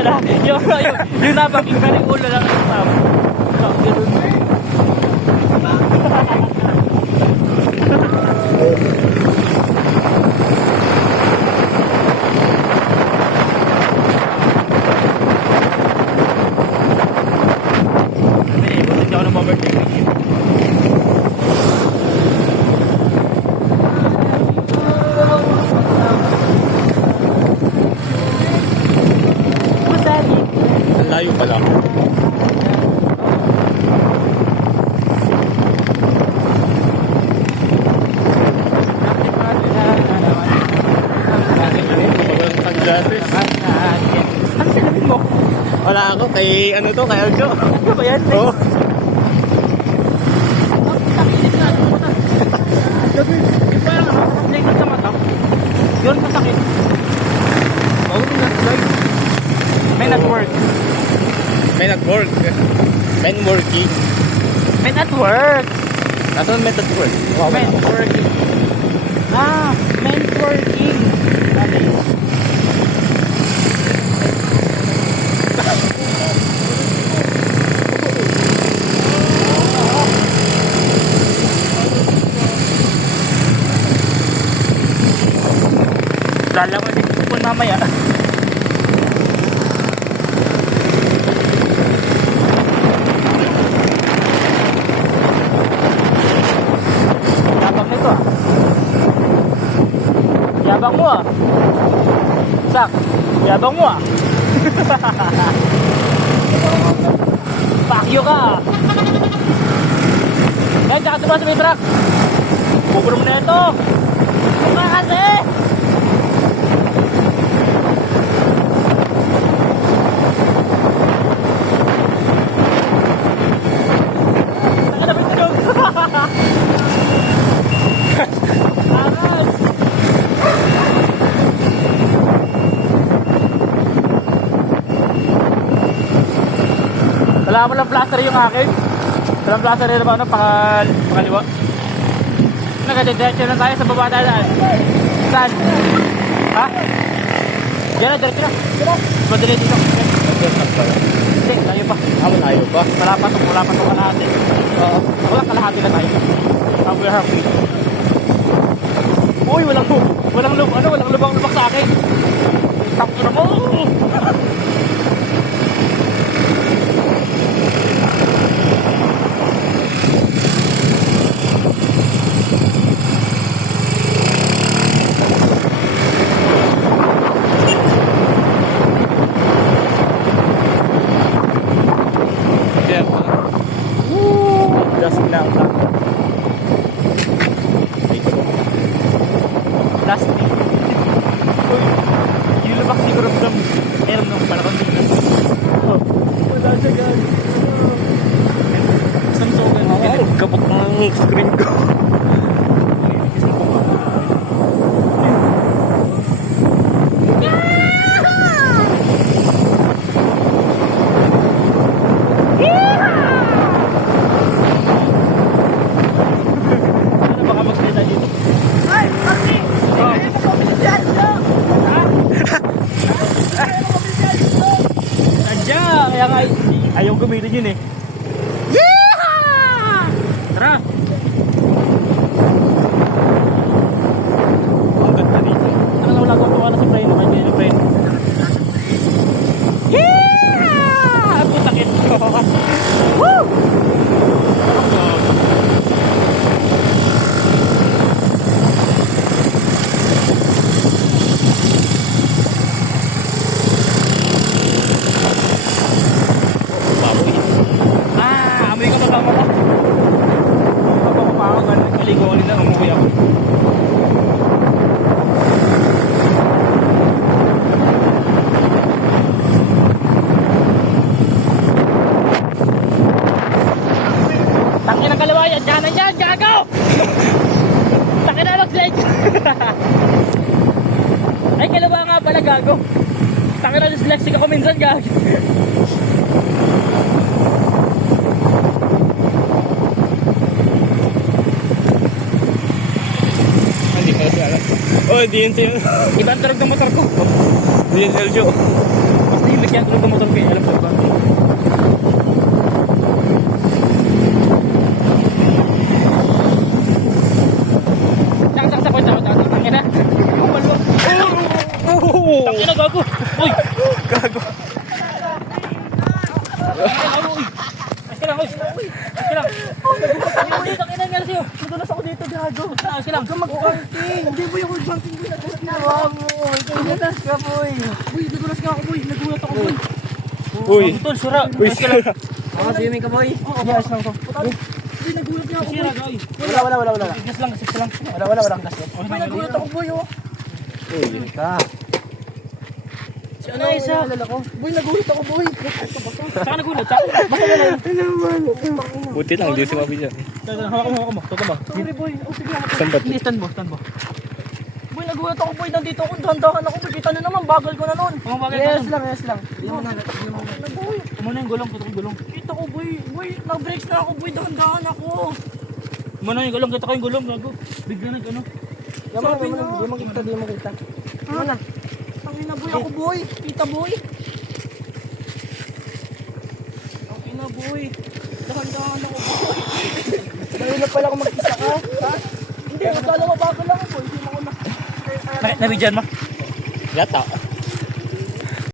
yun ha. Yung nabaking ka rin ulo lang ang kasama. So, ganun. Buti ako na ma-birthday ko yun. Layo pala. Sunglasses. Ano sinabi mo? Wala ako kay ano to, kay Aljo. Ano ba yan? Oo. Yung parang nakakasakit sa mata. Yun masakit. Bawal na slide. Men at work. Men at work. Men working. Men at work. Nasaan men at work? Men working. Ah, men working. Okay. Dala ko din po mamaya. Yabang nito ah. Yabang mo ah. Sak, yabang mo ah. Pakyo ka ah. Guys, tsaka tumas may truck. Buburo mo na ito. Ano ka kasi? Wala mo lang plaster yung akin. Walang plaster rin naman pakaliwa. Nagadiretso na tayo sa baba tayo. Saan? Ha? Diyan na, diretso na. Madali dito. Hindi, tayo pa. Malayo pa. Wala pa itong kalahati. Oo. Wala kalahati na tayo. We're halfway. Uy, walang lubang sa akin. Takto na mo. Just now. Plastic. Uy, yung lubak siguro from air nung palakon dito. Wala siya guys. Isang sogan. Kapok ng screen ko. Kaya nga, ayaw gamitin yun eh. Yeah! Tara! Ang ganda dito. Ano na wala ko tuwa na si Brian naman yun, Brian. Yeah! Putakit ko. Woo! Maligo nila, umuwi ako. Tangin ng kalawa yan, dyanan yan, gago! Tangin na mag-slide! Ay, kalawa nga pala, gago. Tangin na dyslexic ako minsan, gago. Oh, DNC yun. Ibang tarog ng motor ko. DNC Aljo. Tahimik yan tulog ng motor ko eh. Alam ko ba? Tsaka sa kwenta ko. Tangin na. Tangin na gago. Uy! Gago. Uy! Ayos ka lang, uy! Ayos ka lang! Uy, tangin na nga sa'yo! Nadulas ako dito, gago! Ayos ka lang! Huwag ka mag-banking! Hindi boy, ako banking boy! Nadulas mo! Nadulas ka boy! Boy, nadulas ka ako boy! Nagulat ako boy! Uy. Tol, sura! Uy, Ayos ka lang! Swimming ka boy. Oo, ayos lang ko. Hindi, nagulat nga ako boy! Wala. Gas lang, gas lang! Walang gas. Boy, nagulat ako boy oh! Uy. Ka. Si ano isa? Boy, nagulat ako boy. Saka nagulat, saka basta na lang! Buti lang, di sumabi dyan. Hawak mo! Toto ba? Sorry boy. Oh, sige ako. Saan ba? Hindi, stand mo, stand mo. Boy, nagulat ako boy. Nandito ako. Dahan-dahan ako. Kita nyo naman. Bagal ko na nun. Ang bagay Yes ka lang. Hindi mo na. Boy. Umuna yung gulong, putok yung gulong. Kita ko boy. Boy, nag-brakes na ako boy. Dahan-dahan ako. Umuna yung gulong, kita ko yung gulong, gago. Bigla nag ano. Sabi na. Di mo kita. Ano na? Tangin na boy. Ako boy. Kita boy. Tangin na boy. Dahan-dahan ako boy. Dahil na pala ako mag-isa ka. Ha? Hindi, magdalawa bago lang ako boy. Hindi mo ako Nabidyan mo? Yata.